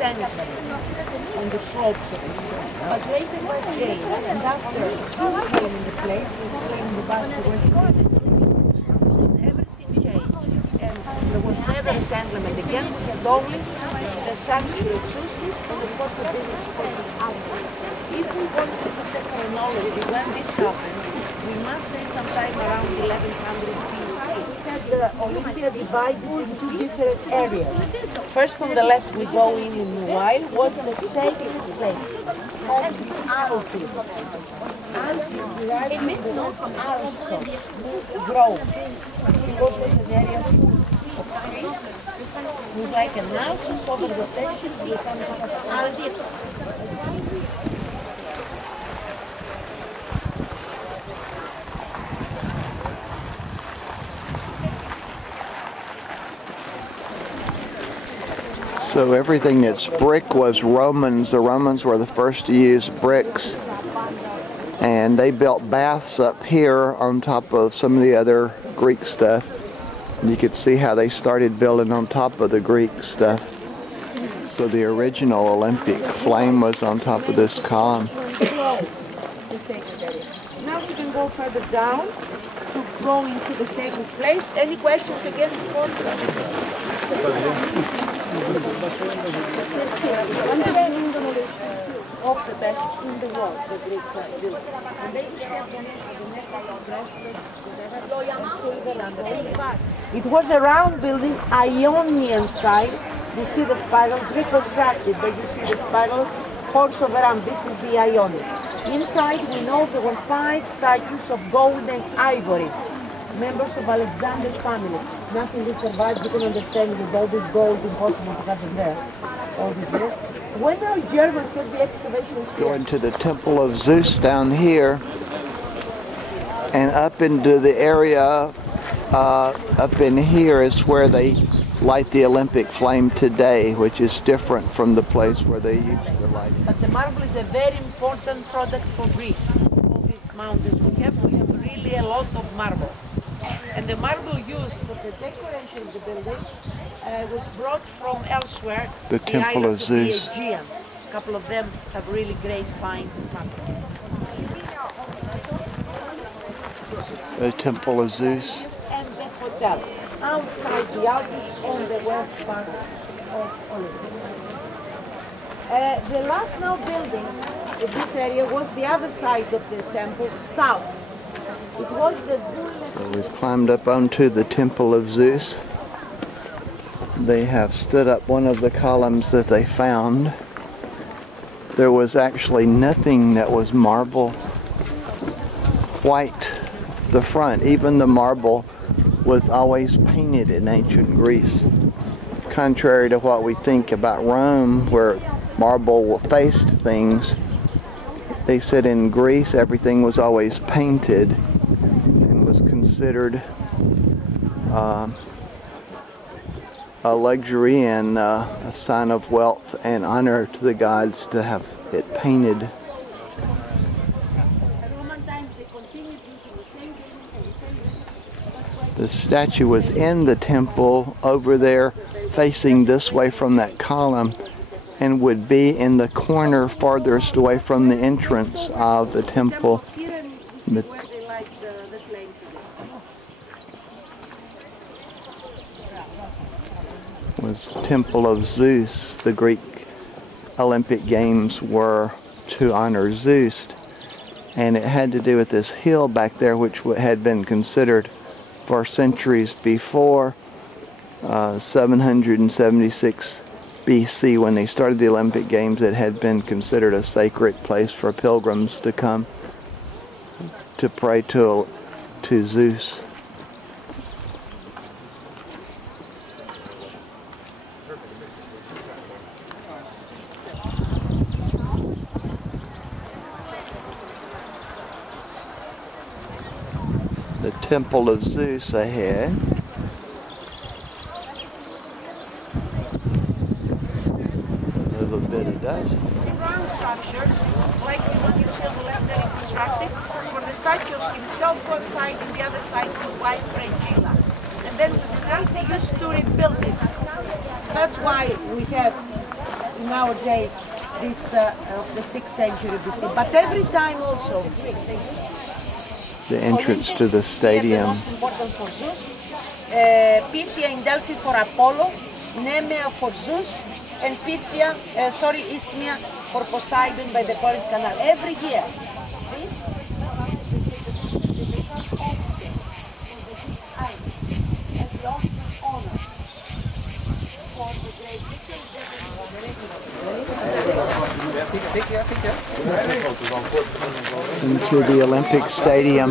sanitary on the slopes of it. But later by Jane, and after Susan came in the place, we explained the bus to everything changed. And there was never a settlement again. We had only the sanctuary of Susan and the possibility of outwards. If we want to protect chronology when this happened, we must say sometime around 1100 BC. We had the Olympia divided in two different areas. First on the left we go in a while was the sacred place called the Alti. Alti derived from the word also, means grove. Because it was an area of trees. It was like an Alsus over the centuries become Alti. So everything that's brick was Romans. The Romans were the first to use bricks. And they built baths up here on top of some of the other Greek stuff. And you could see how they started building on top of the Greek stuff. So the original Olympic flame was on top of this column. Now we can go further down to go into the sacred place. Any questions again before? Of the best in the world, the Greek building. And they have it was a round building, Ionian style. You see the spirals reconstructed, but you see the spirals horse over arm. This is the Ionic. Inside we know there were 5 statues of gold and ivory, members of Alexander's family. Nothing is survived. You can understand with all this gold, impossible to have them there. All this gold. When the Germans did the excavations here, going to the Temple of Zeus down here, and up into the area up in here is where they light the Olympic flame today, which is different from the place where they used to light it. But the marble is a very important product for Greece. All these mountains we have really a lot of marble. And the marble used for the decoration of the building was brought from elsewhere. The Temple of Zeus. The Aegean. A couple of them have really great fine marble. The Temple of Zeus. And the hotel outside the Alps on the west part of Olympia. The last now building in this area was the other side of the temple, south. It was the So we've climbed up onto the Temple of Zeus. They have stood up one of the columns that they found. There was actually nothing that was marble white. The front, even the marble, was always painted in ancient Greece. Contrary to what we think about Rome, where marble faced things, they said in Greece everything was always painted and was considered a luxury and a sign of wealth and honor to the gods to have it painted. The statue was in the temple over there facing this way from that column and would be in the corner farthest away from the entrance of the temple. Was Temple of Zeus. The Greek Olympic Games were to honor Zeus, and it had to do with this hill back there which had been considered for centuries before 776 BC when they started the Olympic Games. It had been considered a sacred place for pilgrims to come to pray to Zeus. The Temple of Zeus ahead. A little bit of dust. The round structure, like what you see on the left there, constructed for the statue of himself one side and the other side his wife Regina. And then with the they used to rebuild it. That's why we have nowadays, this of the 6th century BC. But every time also, The entrance to the stadium. the most important for Zeus, Pythia in Delphi for Apollo, Nemea for Zeus, and Isthmia for Poseidon by the Corinth Canal. Every year. Into the Olympic Stadium.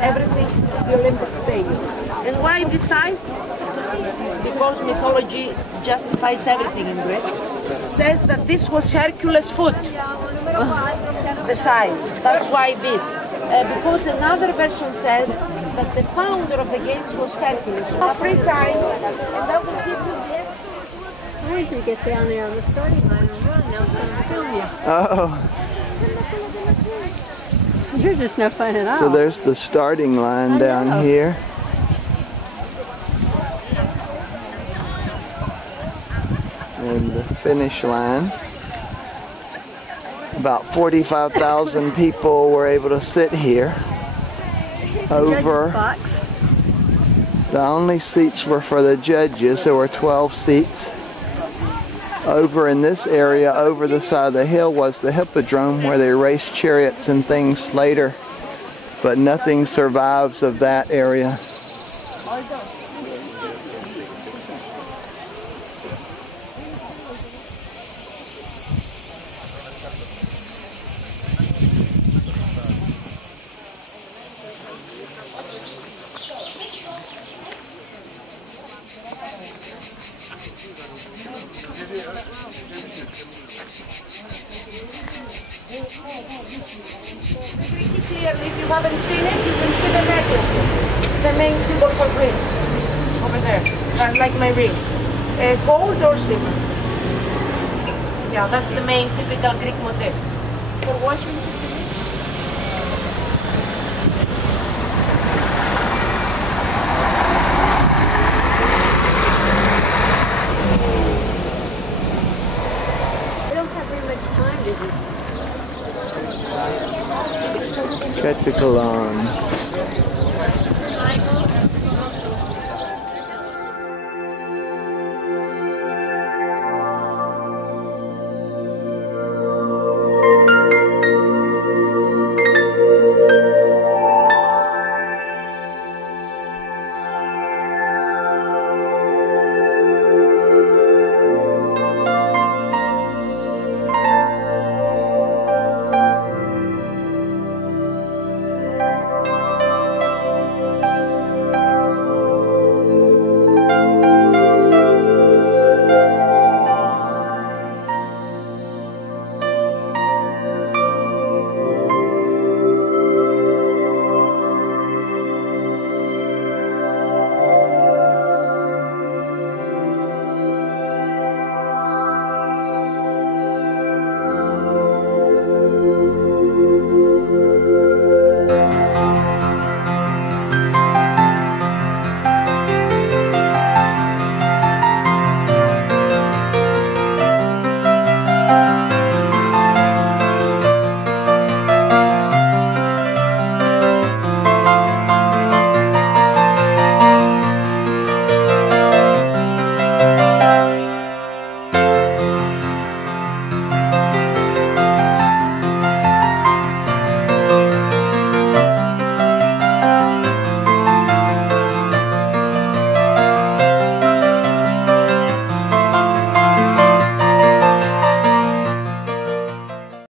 Everything, the Olympic Stadium. And why this size? Because mythology justifies everything in Greece. Says that this was Hercules' foot. The size. That's why this. Because another version says that the founder of the games was Hercules. Every time, and that will give you the Why did you get down there on the starting line and run? I was going to film you. Oh, You're just no fun at all. so there's the starting line down here. And the finish line. About 45,000 people were able to sit here. Over. The only seats were for the judges. There were 12 seats. Over in this area, over the side of the hill, was the hippodrome where they raced chariots and things later. But nothing survives of that area. Clearly, if you haven't seen it, you can see the necklaces. The main symbol for Greece. Over there. Like my ring. Gold or silver. Yeah, that's the main typical Greek motif. For watching We don't have very much time, did we? Katakolon.